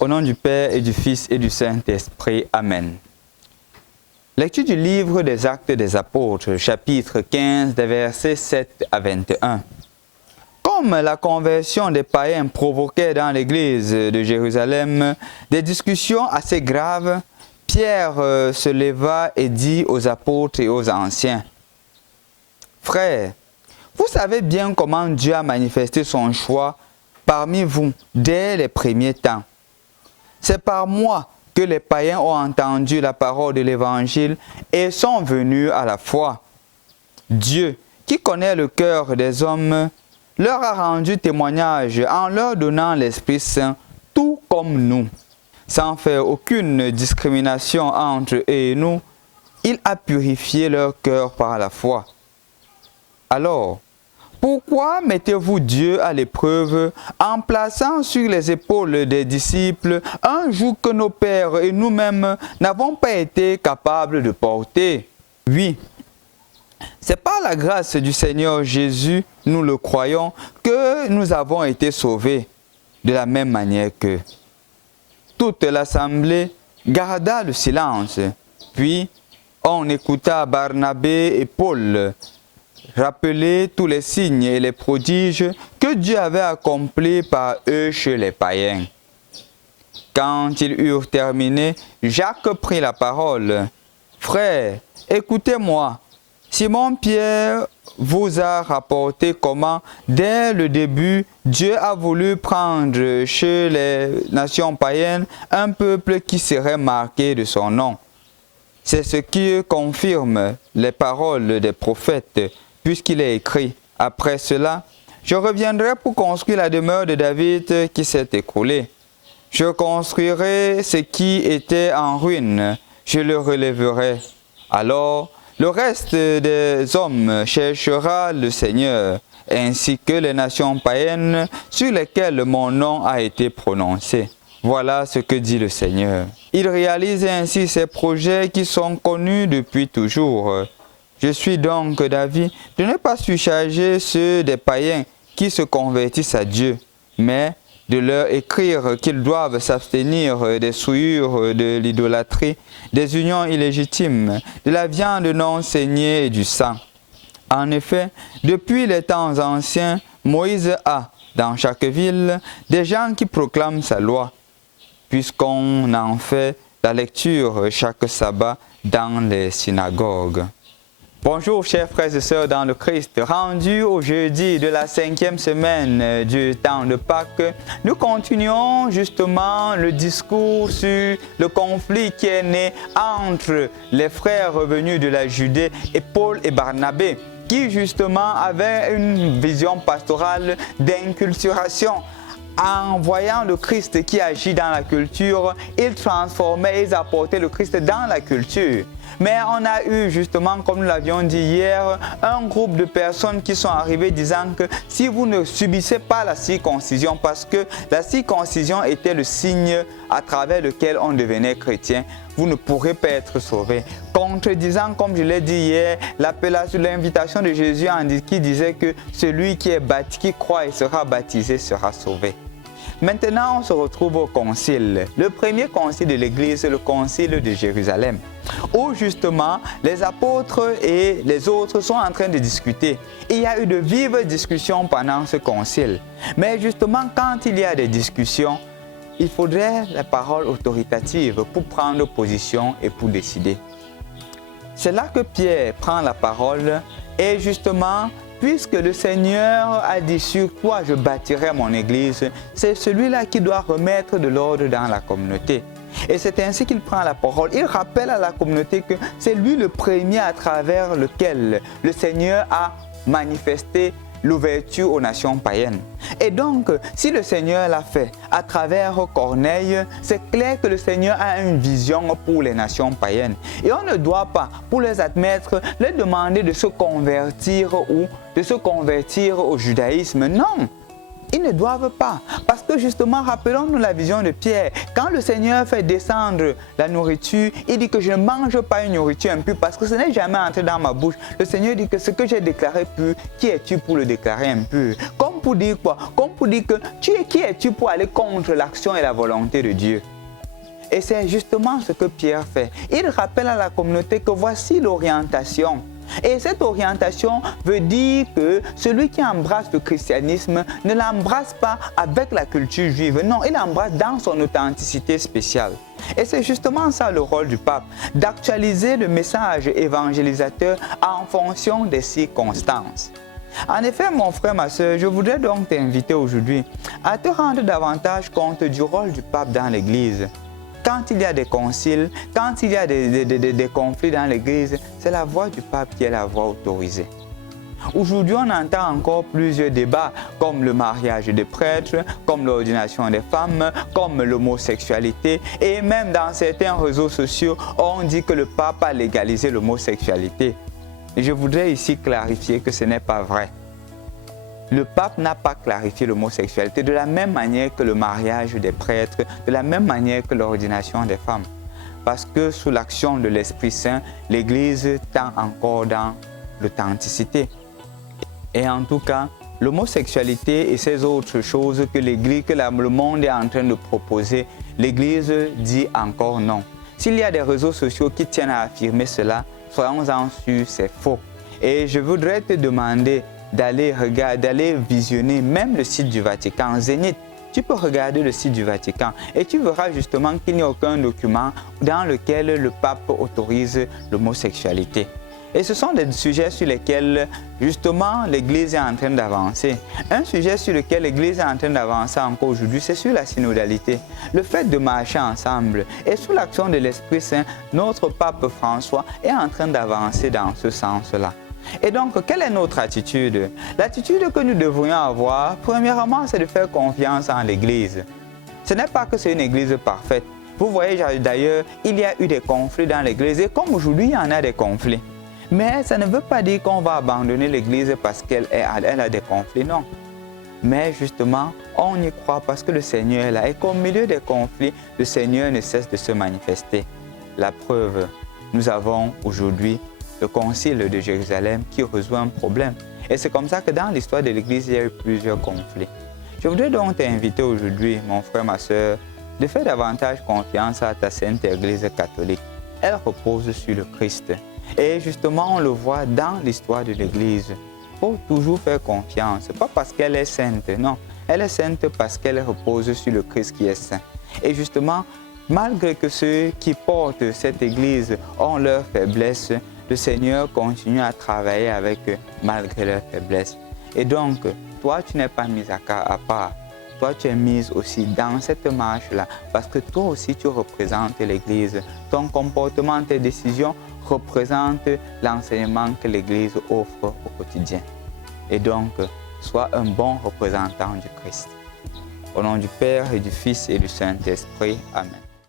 Au nom du Père et du Fils et du Saint-Esprit. Amen. Lecture du livre des Actes des Apôtres, chapitre 15, des versets 7 à 21. Comme la conversion des païens provoquait dans l'église de Jérusalem des discussions assez graves, Pierre se leva et dit aux apôtres et aux anciens: « Frères, vous savez bien comment Dieu a manifesté son choix parmi vous dès les premiers temps. C'est par moi que les païens ont entendu la parole de l'Évangile et sont venus à la foi. Dieu, qui connaît le cœur des hommes, leur a rendu témoignage en leur donnant l'Esprit Saint, tout comme nous. Sans faire aucune discrimination entre eux et nous, il a purifié leur cœur par la foi. Alors, pourquoi mettez-vous Dieu à l'épreuve en plaçant sur les épaules des disciples un joug que nos pères et nous-mêmes n'avons pas été capables de porter? Oui, c'est par la grâce du Seigneur Jésus, nous le croyons, que nous avons été sauvés, de la même manière qu'eux. » Toute l'assemblée garda le silence, puis on écouta Barnabé et Paul rappeler tous les signes et les prodiges que Dieu avait accomplis par eux chez les païens. Quand ils eurent terminé, Jacques prit la parole. « Frères, écoutez-moi. Simon-Pierre vous a rapporté comment, dès le début, Dieu a voulu prendre chez les nations païennes un peuple qui serait marqué de son nom. C'est ce qui confirme les paroles des prophètes, puisqu'il est écrit, « Après cela, je reviendrai pour construire la demeure de David qui s'est écroulée. Je construirai ce qui était en ruine, je le relèverai. Alors, le reste des hommes cherchera le Seigneur, ainsi que les nations païennes sur lesquelles mon nom a été prononcé. » Voilà ce que dit le Seigneur. Il réalise ainsi ses projets qui sont connus depuis toujours. Je suis donc d'avis de ne pas surcharger ceux des païens qui se convertissent à Dieu, mais de leur écrire qu'ils doivent s'abstenir des souillures de l'idolâtrie, des unions illégitimes, de la viande non saignée et du sang. En effet, depuis les temps anciens, Moïse a, dans chaque ville, des gens qui proclament sa loi, puisqu'on en fait la lecture chaque sabbat dans les synagogues. Bonjour chers frères et sœurs dans le Christ, rendus au jeudi de la 5e semaine du temps de Pâques, nous continuons justement le discours sur le conflit qui est né entre les frères revenus de la Judée et Paul et Barnabé, qui justement avaient une vision pastorale d'inculturation. En voyant le Christ qui agit dans la culture, ils transformaient, ils apportaient le Christ dans la culture. Mais on a eu justement, comme nous l'avions dit hier, un groupe de personnes qui sont arrivées disant que si vous ne subissez pas la circoncision, parce que la circoncision était le signe à travers lequel on devenait chrétien, vous ne pourrez pas être sauvés. Contredisant, comme je l'ai dit hier, l'appellation, l'invitation de Jésus qui disait que celui qui est baptisé, qui croit et sera baptisé sera sauvé. Maintenant, on se retrouve au concile. Le premier concile de l'Église, c'est le concile de Jérusalem, où justement les apôtres et les autres sont en train de discuter. Il y a eu de vives discussions pendant ce concile. Mais justement, quand il y a des discussions, il faudrait la parole autoritative pour prendre position et pour décider. C'est là que Pierre prend la parole et justement, puisque le Seigneur a dit sur toi je bâtirai mon église, c'est celui-là qui doit remettre de l'ordre dans la communauté. Et c'est ainsi qu'il prend la parole. Il rappelle à la communauté que c'est lui le premier à travers lequel le Seigneur a manifesté l'ouverture aux nations païennes. Et donc, si le Seigneur l'a fait à travers Corneille, c'est clair que le Seigneur a une vision pour les nations païennes. Et on ne doit pas, pour les admettre, leur demander de se convertir ou de se convertir au judaïsme. Non! Ils ne doivent pas. Parce que justement, rappelons-nous la vision de Pierre. Quand le Seigneur fait descendre la nourriture, il dit que je ne mange pas une nourriture impure parce que ce n'est jamais entré dans ma bouche. Le Seigneur dit que ce que j'ai déclaré pur, qui es-tu pour le déclarer impur? Comme pour dire quoi? Comme pour dire que qui es-tu pour aller contre l'action et la volonté de Dieu? Et c'est justement ce que Pierre fait. Il rappelle à la communauté que voici l'orientation. Et cette orientation veut dire que celui qui embrasse le christianisme ne l'embrasse pas avec la culture juive. Non, il l'embrasse dans son authenticité spéciale. Et c'est justement ça le rôle du pape, d'actualiser le message évangélisateur en fonction des circonstances. En effet, mon frère, ma soeur, je voudrais donc t'inviter aujourd'hui à te rendre davantage compte du rôle du pape dans l'Église. Quand il y a des conciles, quand il y a des conflits dans l'Église, c'est la voix du pape qui est la voix autorisée. Aujourd'hui, on entend encore plusieurs débats comme le mariage des prêtres, comme l'ordination des femmes, comme l'homosexualité. Et même dans certains réseaux sociaux, on dit que le pape a légalisé l'homosexualité. Et je voudrais ici clarifier que ce n'est pas vrai. Le pape n'a pas clarifié l'homosexualité de la même manière que le mariage des prêtres, de la même manière que l'ordination des femmes. Parce que sous l'action de l'Esprit Saint, l'Église tend encore dans l'authenticité. Et en tout cas, l'homosexualité et ces autres choses que l'Église, le monde est en train de proposer, l'Église dit encore non. S'il y a des réseaux sociaux qui tiennent à affirmer cela, soyons-en sûrs, c'est faux. Et je voudrais te demander d'aller visionner même le site du Vatican, Zénith. Tu peux regarder le site du Vatican et tu verras justement qu'il n'y a aucun document dans lequel le pape autorise l'homosexualité. Et ce sont des sujets sur lesquels justement l'Église est en train d'avancer. Un sujet sur lequel l'Église est en train d'avancer encore aujourd'hui, c'est sur la synodalité. Le fait de marcher ensemble. Et sous l'action de l'Esprit Saint, notre pape François est en train d'avancer dans ce sens-là. Et donc, quelle est notre attitude? L'attitude que nous devrions avoir, premièrement, c'est de faire confiance en l'Église. Ce n'est pas que c'est une Église parfaite. Vous voyez d'ailleurs, il y a eu des conflits dans l'Église et comme aujourd'hui, il y en a des conflits. Mais ça ne veut pas dire qu'on va abandonner l'Église parce qu'elle a des conflits, non. Mais justement, on y croit parce que le Seigneur est là et qu'au milieu des conflits, le Seigneur ne cesse de se manifester. La preuve, nous avons aujourd'hui le concile de Jérusalem qui résout un problème. Et c'est comme ça que dans l'histoire de l'Église, il y a eu plusieurs conflits. Je voudrais donc t'inviter aujourd'hui, mon frère, ma soeur, de faire davantage confiance à ta sainte Église catholique. Elle repose sur le Christ. Et justement, on le voit dans l'histoire de l'Église. Il faut toujours faire confiance, pas parce qu'elle est sainte, non. Elle est sainte parce qu'elle repose sur le Christ qui est saint. Et justement, malgré que ceux qui portent cette Église ont leurs faiblesses, le Seigneur continue à travailler avec eux malgré leurs faiblesses. Et donc, toi, tu n'es pas mis à part. Toi, tu es mise aussi dans cette marche-là parce que toi aussi, tu représentes l'Église. Ton comportement, tes décisions représentent l'enseignement que l'Église offre au quotidien. Et donc, sois un bon représentant du Christ. Au nom du Père et du Fils et du Saint-Esprit. Amen.